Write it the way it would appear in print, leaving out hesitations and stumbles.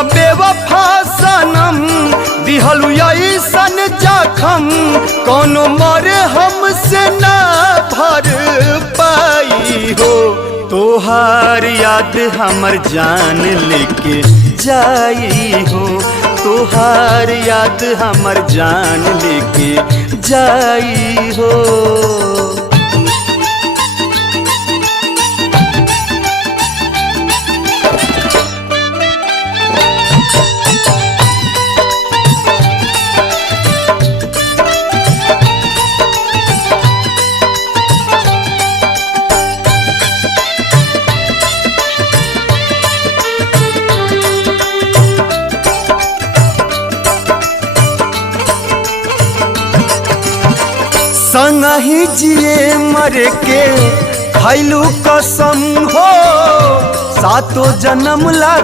न बेवफा सनम दिहलु ऐसन जखम कोनो मरे हमसे ना भर पाई हो। तोहार याद हमर जान लेके जाई हो, तोहार याद हमर जान लेके जाई हो। संगहि जिए मर के खैलू कसम हो, सातो जन्म ला